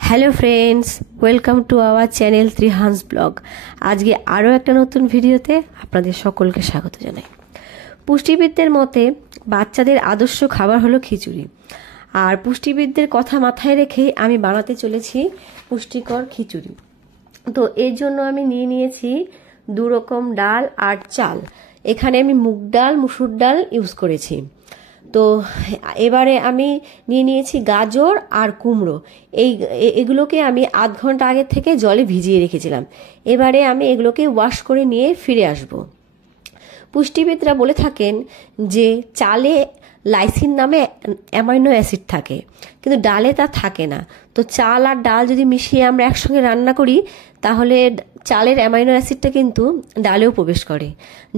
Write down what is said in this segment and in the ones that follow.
Hello friends, welcome to our channel Trihan's vlog. আজকে আরও একটা নতুন ভিডিওতে আপনাদের সকলকে স্বাগত জানাই। পুষ্টিবিদদের মতে বাচ্চাদের আদর্শ খাবার হলো খিচুড়ি। আর পুষ্টিবিদদের কথা মাথায় রেখে আমি বানাতে চলেছি পুষ্টিকর খিচুড়ি। তো এর জন্য আমি নিয়ে নিয়েছি 2 রকম ডাল আর চাল। এখানে আমি মুগ ডাল, মুসুর ডাল ইউজ করেছি। তো এবারে আমি নিয়ে নিয়েছি গাজর আর কুমড়ো। এগুলোকে আমি আধ ঘন্টা আগে থেকে জলে ভিজিয়ে রেখেছিলাম। এবারে আমি এগুলোকে ওয়াশ করে নিয়ে ফিরে আসব। পুষ্টিবিদরা বলে থাকেন যে চালে লাইসিন নামে অ্যামাইনো অ্যাসিড থাকে, কিন্তু ডালে তা থাকে না। তো চাল আর ডাল যদি মিশিয়ে আমরা একসঙ্গে রান্না করি তাহলে চালের অ্যামাইনো অ্যাসিডটা কিন্তু ডালেও প্রবেশ করে,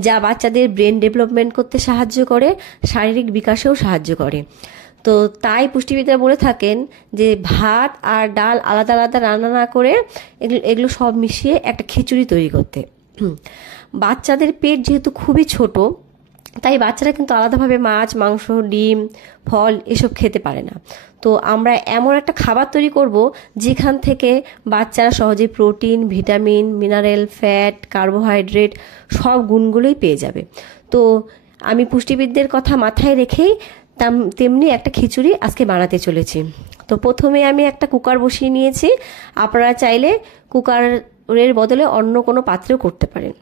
যা বাচ্চাদের ব্রেন ডেভেলপমেন্ট করতে সাহায্য করে, শারীরিক বিকাশেও সাহায্য করে। তো তাই পুষ্টিবিদরা বলে থাকেন যে ভাত আর ডাল আলাদা আলাদা রান্না না করে এগুলো সব মিশিয়ে একটা খিচুড়ি তৈরি করতে। বাচ্চাদের পেট যেহেতু খুবই ছোট, তাই বাচ্চারা কিন্তু আলাদাভাবে মাছ, মাংস, ডিম, ফল এসব খেতে পারে না। তো আমরা এমন একটা খাবার তৈরি করব যেখান থেকে বাচ্চারা সহজে protein, vitamin, mineral, fat, carbohydrate সব গুণগুলোই পেয়ে যাবে। তো আমি পুষ্টিবিদদের কথা মাথায় রেখেই তেমনি একটা খিচুড়ি আজকে বানাতে চলেছি। তো প্রথমে আমি একটা কুকার বসিয়ে নিয়েছি। আপনারা চাইলে কুকারের বদলে অন্য কোনো পাত্রেও করতে পারেন।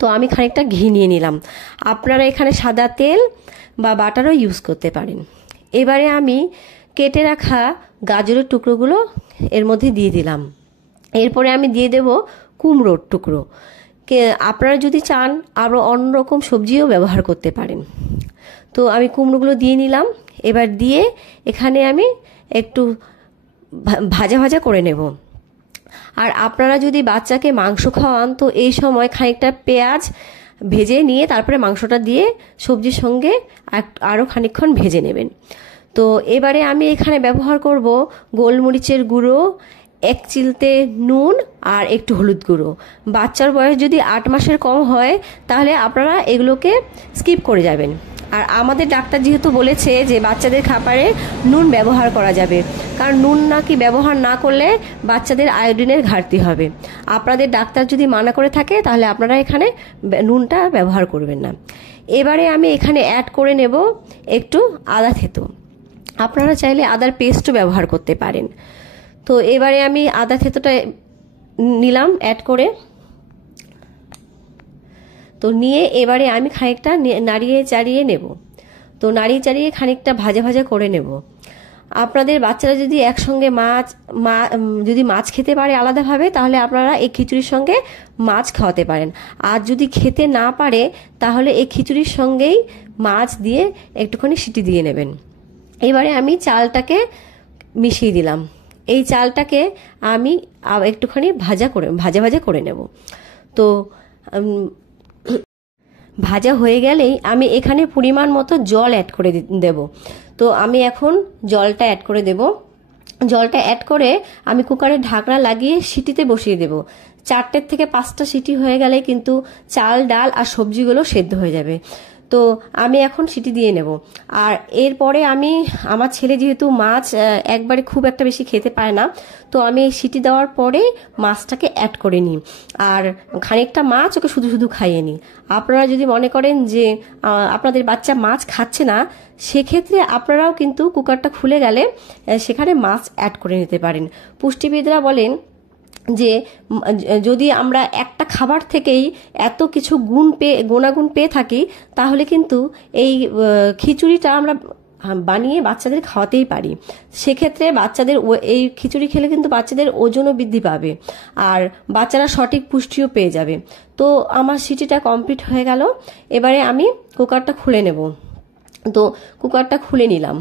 তো আমি খানিকটা ঘি নিয়ে নিলাম। আপনারা এখানে সাদা তেল বা বাটারও ইউজ করতে পারেন। এবারে আমি কেটে রাখা গাজরের টুকরোগুলো এর মধ্যে দিয়ে দিলাম। এরপরে আমি দিয়ে দেব কুমড়োর টুকরো। আপনারা যদি চান আরও অন্যরকম সবজিও ব্যবহার করতে পারেন। তো আমি কুমড়োগুলো দিয়ে নিলাম। এবার দিয়ে এখানে আমি একটু ভাজা ভাজা করে নেব। আর আপনারা যদি বাচ্চাকে মাংস খাওয়ান তো এই সময় খানিকটা পেঁয়াজ ভেজে নিয়ে তারপরে মাংসটা দিয়ে সবজির সঙ্গে আরও খানিকক্ষণ ভেজে নেবেন। তো এবারে আমি এখানে ব্যবহার করব গোলমরিচের গুঁড়ো, 1 চিলতে নুন আর একটু হলুদ গুঁড়ো। বাচ্চার বয়স যদি 8 মাসের কম হয় তাহলে আপনারা এগুলোকে স্কিপ করে যাবেন। আর আমাদের ডাক্তার যেহেতু বলেছে যে বাচ্চাদের খাবারে নুন ব্যবহার করা যাবে, কারণ নুন নাকি ব্যবহার না করলে বাচ্চাদের আয়োডিনের ঘাটতি হবে। আপনাদের ডাক্তার যদি মানা করে থাকে তাহলে আপনারা এখানে নুনটা ব্যবহার করবেন না। এবারে আমি এখানে অ্যাড করে নেব একটু আদা থেতো। আপনারা চাইলে আদার পেস্টও ব্যবহার করতে পারেন। তো এবারে আমি আদা থেতোটা নিলাম অ্যাড করে। তো নিয়ে এবারে আমি খানিকটা নাড়িয়ে চাড়িয়ে নেব। তো নাড়িয়ে চাড়িয়ে খানিকটা ভাজা ভাজা করে নেব। আপনাদের বাচ্চারা যদি একসঙ্গে যদি মাছ খেতে পারে আলাদাভাবে তাহলে আপনারা এই খিচুড়ির সঙ্গে মাছ খাওয়াতে পারেন। আর যদি খেতে না পারে তাহলে এই খিচুড়ির সঙ্গেই মাছ দিয়ে একটুখানি সিটি দিয়ে নেবেন। এবারে আমি চালটাকে মিশিয়ে দিলাম। এই চালটাকে আমি একটুখানি ভাজা ভাজা করে নেব। তো ভাজা হয়ে গেলেই আমি এখানে পরিমাণ মতো জল অ্যাড করে দেব। তো আমি এখন জলটা অ্যাড করে দেব। জলটা অ্যাড করে আমি কুকারের ঢাকনা লাগিয়ে সিটিতে বসিয়ে দেব। 4 থেকে 5টা সিটি হয়ে গেলে কিন্তু চাল, ডাল আর সবজিগুলো সেদ্ধ হয়ে যাবে। তো আমি এখন সিটি দিয়ে নেব। আর এরপরে আমার ছেলে যেহেতু মাছ একবারে খুব একটা বেশি খেতে পারে না, তো আমি এই সিটি দেওয়ার পরে মাছটাকে অ্যাড করে নিই আর খানিকটা মাছ ওকে শুধু শুধু খাইয়ে নিই। আপনারা যদি মনে করেন যে আপনাদের বাচ্চা মাছ খাচ্ছে না, সেক্ষেত্রে আপনারাও কিন্তু কুকারটা খুলে গেলে সেখানে মাছ অ্যাড করে নিতে পারেন। পুষ্টিবিদরা বলেন যে যদি আমরা একটা খাবার থেকেই এত কিছু গুণাগুণ পেয়ে থাকি তাহলে কিন্তু এই খিচুড়িটা আমরা বানিয়ে বাচ্চাদের খাওয়াতেই পারি। সেক্ষেত্রে বাচ্চাদের এই খিচুড়ি খেলে কিন্তু বাচ্চাদের ওজনও বৃদ্ধি পাবে আর বাচ্চারা সঠিক পুষ্টিও পেয়ে যাবে। তো আমার সিটিটা কমপ্লিট হয়ে গেল। এবারে আমি কুকারটা খুলে নেব। তো কুকারটা খুলে নিলাম।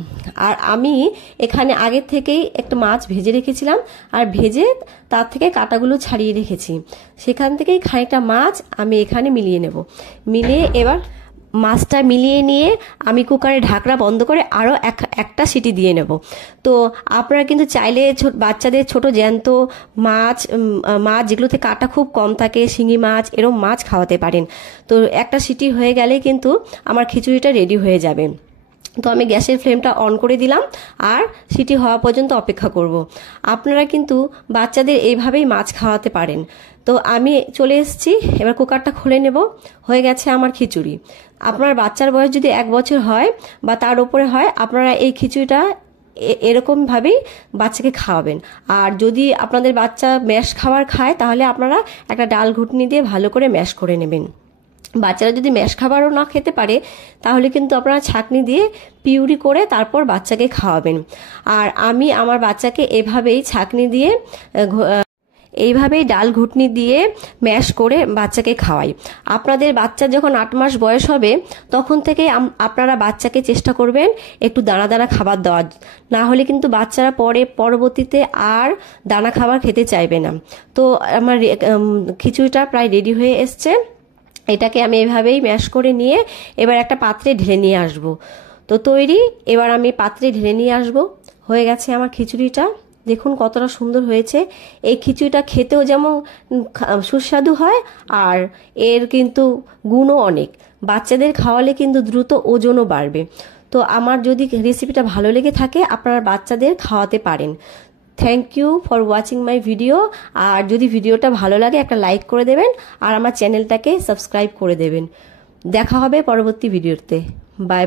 আর আমি এখানে আগের থেকেই একটা মাছ ভেজে রেখেছিলাম আর ভেজে তার থেকে কাঁটাগুলো ছাড়িয়ে রেখেছি। সেখান থেকেই খানিকটা মাছ আমি এখানে মিলিয়ে নেব। মিলিয়ে এবার মাছটা মিলিয়ে নিয়ে আমি কুকারে ঢাকনা বন্ধ করে আরও একটা সিটি দিয়ে নেব। তো আপনারা কিন্তু চাইলে বাচ্চাদের ছোট জ্যান্ত মাছ যেগুলোতে কাঁটা খুব কম থাকে, শিঙি মাছ, এরকম মাছ খাওয়াতে পারেন। তো একটা সিটি হয়ে গেলে কিন্তু আমার খিচুড়িটা রেডি হয়ে যাবে। তো আমি গ্যাসের ফ্লেমটা অন করে দিলাম আর সিটি হওয়া পর্যন্ত অপেক্ষা করব। আপনারা কিন্তু বাচ্চাদের এইভাবেই মাছ খাওয়াতে পারেন। তো আমি চলে এসেছি, এবার কুকারটা খুলে নেব। হয়ে গেছে আমার খিচুড়ি। আপনার বাচ্চার বয়স যদি 1 বছর হয় বা তার উপরে হয়, আপনারা এই খিচুড়িটা এরকমভাবেই বাচ্চাকে খাওয়াবেন। আর যদি আপনাদের বাচ্চা ম্যাশ খাবার খায়, তাহলে আপনারা একটা ডাল ঘুটনি দিয়ে ভালো করে ম্যাশ করে নেবেন। বাচ্চারা যদি ম্যাশ খাবারও না খেতে পারে, তাহলে কিন্তু আপনারা ছাঁকনি দিয়ে পিউরি করে তারপর বাচ্চাকে খাওয়াবেন। আর আমি আমার বাচ্চাকে এভাবেই ছাঁকনি দিয়ে এইভাবেই ডাল ঘুটনি দিয়ে ম্যাশ করে বাচ্চাকে খাওয়াই। আপনাদের বাচ্চা যখন 8 মাস বয়স হবে, তখন থেকে আপনারা বাচ্চাকে চেষ্টা করবেন একটু দানা দানা খাবার দেওয়ার, না হলে কিন্তু বাচ্চারা পরবর্তীতে আর দানা খাবার খেতে চাইবে না। তো আমার খিচুড়িটা প্রায় রেডি হয়ে এসছে। এটাকে আমি এভাবেই ম্যাশ করে নিয়ে এবার একটা পাত্রে ঢেলে নিয়ে আসব। তো তৈরি, এবার আমি পাত্রে ঢেলে নিয়ে আসব। হয়ে গেছে আমার খিচুড়িটা, দেখুন কতটা সুন্দর হয়েছে। এই খিচুড়িটা খেতেও যেমন সুস্বাদু হয়, আর এর কিন্তু গুণও অনেক। বাচ্চাদের খাওয়ালে কিন্তু দ্রুত ওজনও বাড়বে। তো আমার যদি রেসিপিটা ভালো লেগে থাকে, আপনারা বাচ্চাদের খাওয়াতে পারেন। Thank you for watching my video. আর যদি ভিডিওটা ভালো লাগে একটা লাইক করে দেবেন আর আমার চ্যানেলটাকে সাবস্ক্রাইব করে দেবেন। দেখা হবে পরবর্তী ভিডিওতে। বাই।